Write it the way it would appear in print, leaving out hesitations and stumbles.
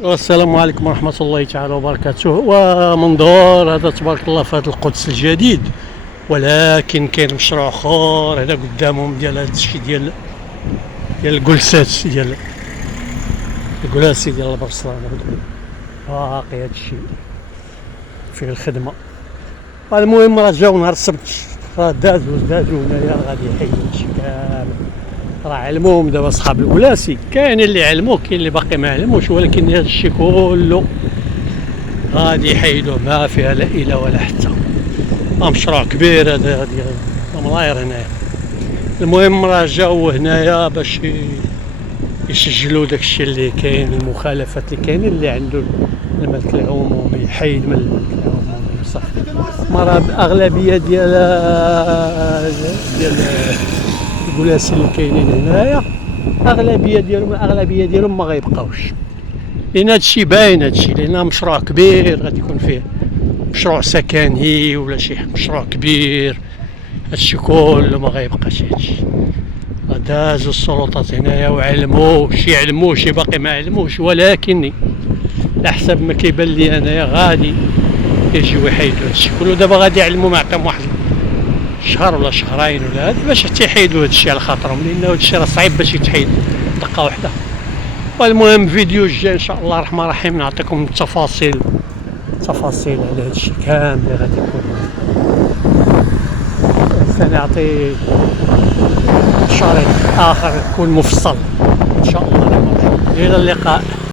والسلام عليكم ورحمة الله تعالى وبركاته. ومنظور هذا تبارك الله في هذا القدس الجديد، ولكن كاين مشروع اخر هنا قدامهم ديال هذا الشيء ديال الجلسات ديال الجلاسي ديال البرسلان. باقي هذا الشيء فيه الخدمة. المهم راه جاو نهار السبت، راه دازو هنايا غادي يحيدو هادشي كامل. راه علموهم دابا صحاب الكلاسي، كاين اللي علموه كاين اللي باقي ما علموش، ولكن هذا الشيء كله غادي يحيدوه، ما فيها لا إله ولا حتى. مشروع كبير هذا ديال ملاير هنايا. المهم راه جاو هنايا باش يسجلوا داك الشيء اللي كاين، المخالفات اللي كاينين، اللي عنده الملك العمومي يحيد من الملك العمومي صافي. ما راه الاغلبيه ديال الكلاسي اللي كاينين هنايا، الاغلبيه ديالهم ما غيبقاوش، لان هادشي باين، هادشي لان مشروع كبير غادي يكون فيه مشروع سكني ولا شي مشروع كبير. هادشي كله ما غيبقاش. هادشي دازو السلطات هنايا وعلموا شي يعلموا شي باقي ما علموش، ولكن على حسب ما كيبان لي انايا غادي يجيو يحيدوا هادشي كله. دابا غادي يعلموا معكم واحد شهر ولا شهرين ولا هاد باش حتى يحيدوا هادشي على خاطرهم، لان هادشي راه صعيب باش يتحيد دقه واحده. والمهم فيديو الجاي ان شاء الله الرحمن الرحيم نعطيكم التفاصيل على هادشي كامل اللي غادي يكون. سنعطي شريط اخر يكون مفصل ان شاء الله. الى اللقاء.